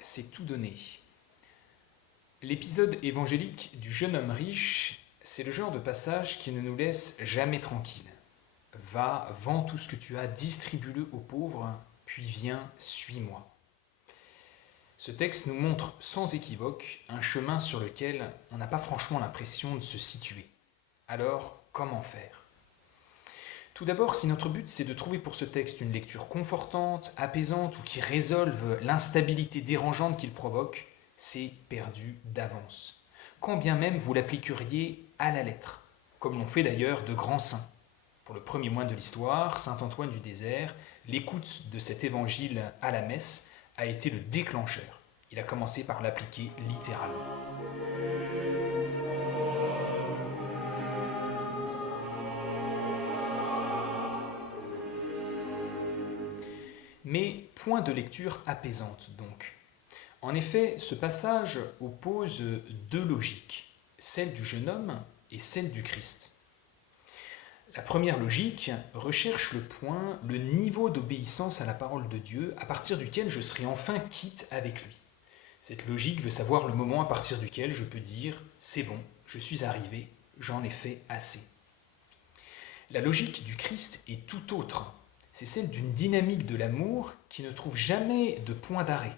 c'est tout donné. L'épisode évangélique du jeune homme riche, c'est le genre de passage qui ne nous laisse jamais tranquilles. Va, vends tout ce que tu as, distribue-le aux pauvres, puis viens, suis-moi. Ce texte nous montre sans équivoque un chemin sur lequel on n'a pas franchement l'impression de se situer. Alors, comment faire ? Tout d'abord, si notre but c'est de trouver pour ce texte une lecture confortante, apaisante ou qui résolve l'instabilité dérangeante qu'il provoque, c'est perdu d'avance. Quand bien même vous l'appliqueriez à la lettre, comme l'ont fait d'ailleurs de grands saints. Pour le premier moine de l'histoire, saint Antoine du Désert, l'écoute de cet évangile à la messe a été le déclencheur. Il a commencé par l'appliquer littéralement. Mais point de lecture apaisante donc. En effet, ce passage oppose deux logiques, celle du jeune homme et celle du Christ. La première logique recherche le point, le niveau d'obéissance à la parole de Dieu à partir duquel je serai enfin quitte avec lui. Cette logique veut savoir le moment à partir duquel je peux dire « c'est bon, je suis arrivé, j'en ai fait assez ». La logique du Christ est tout autre. C'est celle d'une dynamique de l'amour qui ne trouve jamais de point d'arrêt.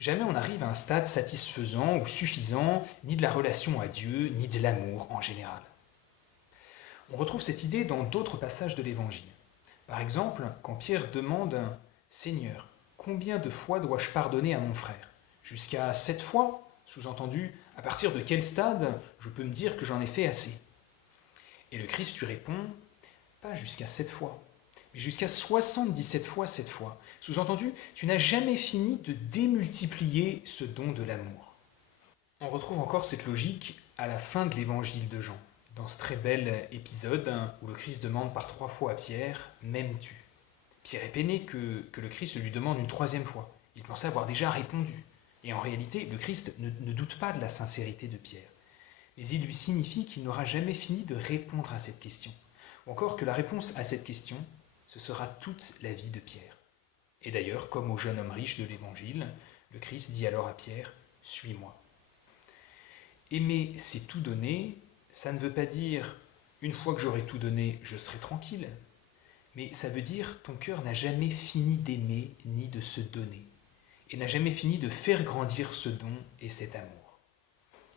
Jamais on arrive à un stade satisfaisant ou suffisant, ni de la relation à Dieu, ni de l'amour en général. On retrouve cette idée dans d'autres passages de l'Évangile. Par exemple, quand Pierre demande « Seigneur, combien de fois dois-je pardonner à mon frère ? Jusqu'à 7 fois ?» Sous-entendu, à partir de quel stade je peux me dire que j'en ai fait assez ? Et le Christ lui répond « Pas jusqu'à 7 fois, mais jusqu'à 77 fois 7 fois. » Sous-entendu, tu n'as jamais fini de démultiplier ce don de l'amour. On retrouve encore cette logique à la fin de l'évangile de Jean, dans ce très bel épisode où le Christ demande par 3 fois à Pierre « M'aimes-tu » Pierre est peiné que le Christ lui demande une 3e fois. Il pensait avoir déjà répondu. Et en réalité, le Christ ne doute pas de la sincérité de Pierre. Mais il lui signifie qu'il n'aura jamais fini de répondre à cette question. Ou encore que la réponse à cette question, ce sera toute la vie de Pierre. Et d'ailleurs, comme au jeune homme riche de l'Évangile, le Christ dit alors à Pierre « Suis-moi ». Aimer, c'est tout donner, ça ne veut pas dire « une fois que j'aurai tout donné, je serai tranquille », mais ça veut dire « ton cœur n'a jamais fini d'aimer ni de se donner » et n'a jamais fini de faire grandir ce don et cet amour.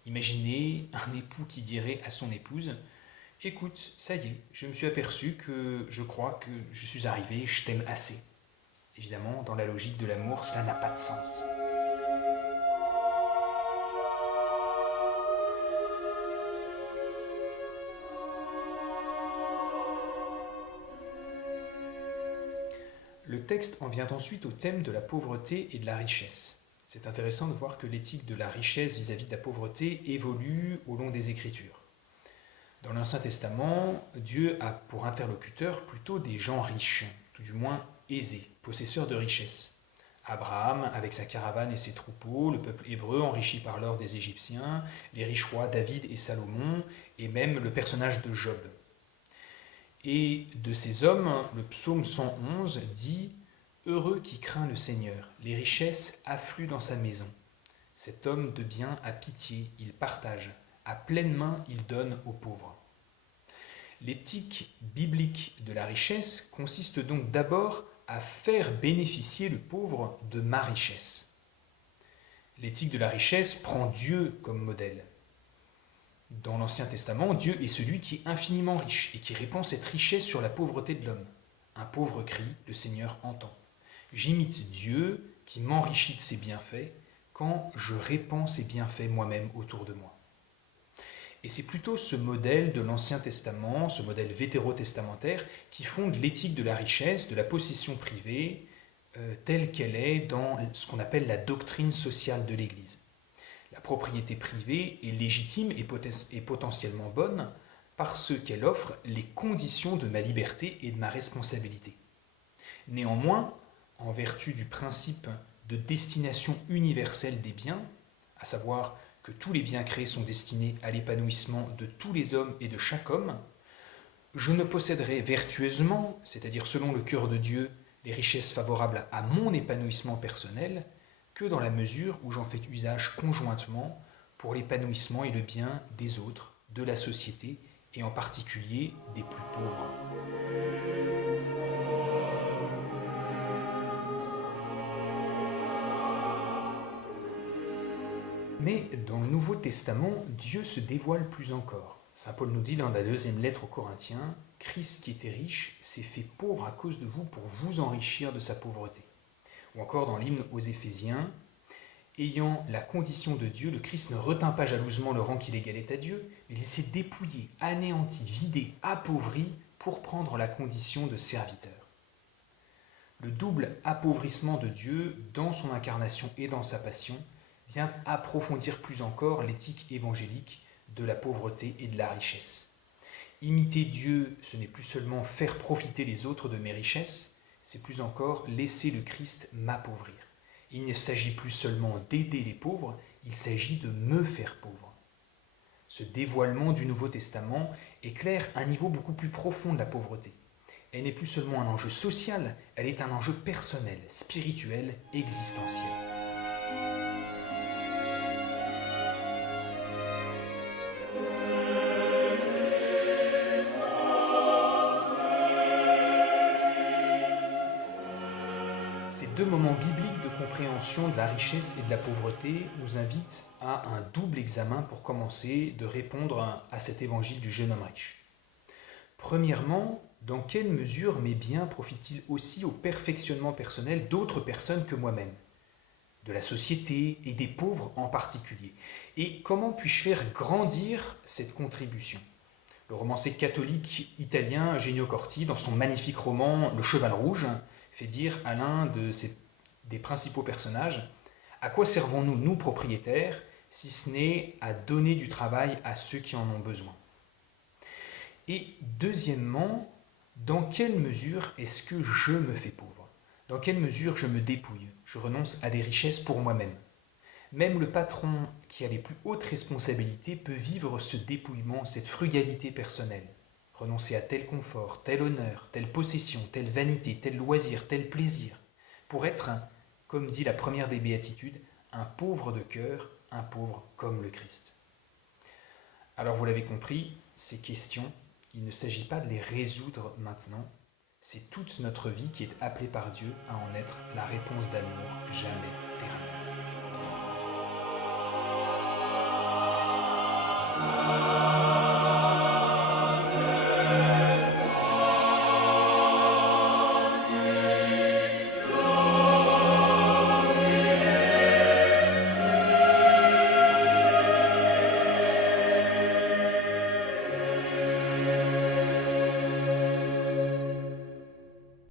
Imaginez un époux qui dirait à son épouse « Écoute, ça y est, je me suis aperçu que je crois que je suis arrivé, je t'aime assez. » Évidemment, dans la logique de l'amour, cela n'a pas de sens. Le texte en vient ensuite au thème de la pauvreté et de la richesse. C'est intéressant de voir que l'éthique de la richesse vis-à-vis de la pauvreté évolue au long des Écritures. Dans l'Ancien Testament, Dieu a pour interlocuteur plutôt des gens riches, tout du moins aisés, possesseurs de richesses. Abraham avec sa caravane et ses troupeaux, le peuple hébreu enrichi par l'or des Égyptiens, les riches rois David et Salomon, et même le personnage de Job. Et de ces hommes, le psaume 111 dit « Heureux qui craint le Seigneur, les richesses affluent dans sa maison. Cet homme de bien a pitié, il partage, à pleine main il donne aux pauvres. » L'éthique biblique de la richesse consiste donc d'abord à faire bénéficier le pauvre de ma richesse. L'éthique de la richesse prend Dieu comme modèle. Dans l'Ancien Testament, Dieu est celui qui est infiniment riche et qui répand cette richesse sur la pauvreté de l'homme. Un pauvre crie, le Seigneur entend. J'imite Dieu qui m'enrichit de ses bienfaits quand je répands ses bienfaits moi-même autour de moi. Et c'est plutôt ce modèle de l'Ancien Testament, ce modèle vétérotestamentaire, qui fonde l'éthique de la richesse, de la possession privée, telle qu'elle est dans ce qu'on appelle la doctrine sociale de l'Église. La propriété privée est légitime et potentiellement bonne parce qu'elle offre les conditions de ma liberté et de ma responsabilité. Néanmoins, en vertu du principe de destination universelle des biens, à savoir que tous les biens créés sont destinés à l'épanouissement de tous les hommes et de chaque homme, je ne posséderai vertueusement, c'est-à-dire selon le cœur de Dieu, les richesses favorables à mon épanouissement personnel, que dans la mesure où j'en fais usage conjointement pour l'épanouissement et le bien des autres, de la société et en particulier des plus pauvres. Mais dans le Nouveau Testament, Dieu se dévoile plus encore. Saint Paul nous dit dans la deuxième lettre aux Corinthiens, « Christ qui était riche s'est fait pauvre à cause de vous pour vous enrichir de sa pauvreté. » Ou encore dans l'hymne aux Éphésiens, « Ayant la condition de Dieu, le Christ ne retint pas jalousement le rang qu'il égalait à Dieu, mais il s'est dépouillé, anéanti, vidé, appauvri pour prendre la condition de serviteur. » Le double appauvrissement de Dieu dans son incarnation et dans sa passion vient approfondir plus encore l'éthique évangélique de la pauvreté et de la richesse. Imiter Dieu, ce n'est plus seulement faire profiter les autres de mes richesses, c'est plus encore laisser le Christ m'appauvrir. Il ne s'agit plus seulement d'aider les pauvres, il s'agit de me faire pauvre. Ce dévoilement du Nouveau Testament éclaire un niveau beaucoup plus profond de la pauvreté. Elle n'est plus seulement un enjeu social, elle est un enjeu personnel, spirituel, existentiel. Ces deux moments bibliques de compréhension de la richesse et de la pauvreté nous invitent à un double examen pour commencer de répondre à cet évangile du jeune homme riche. Premièrement, dans quelle mesure mes biens profitent-ils aussi au perfectionnement personnel d'autres personnes que moi-même, de la société et des pauvres en particulier? Et comment puis-je faire grandir cette contribution? Le romancier catholique italien Genio Corti, dans son magnifique roman Le Cheval Rouge, fait dire à l'un des principaux personnages « À quoi servons-nous, nous propriétaires, si ce n'est à donner du travail à ceux qui en ont besoin ?» Et deuxièmement, dans quelle mesure est-ce que je me fais pauvre? Dans quelle mesure je me dépouille? Je renonce à des richesses pour moi-même. Même le patron qui a les plus hautes responsabilités peut vivre ce dépouillement, cette frugalité personnelle. Renoncer à tel confort, tel honneur, telle possession, telle vanité, tel loisir, tel plaisir, pour être, comme dit la première des béatitudes, un pauvre de cœur, un pauvre comme le Christ. Alors vous l'avez compris, ces questions, il ne s'agit pas de les résoudre maintenant, c'est toute notre vie qui est appelée par Dieu à en être la réponse d'amour, jamais.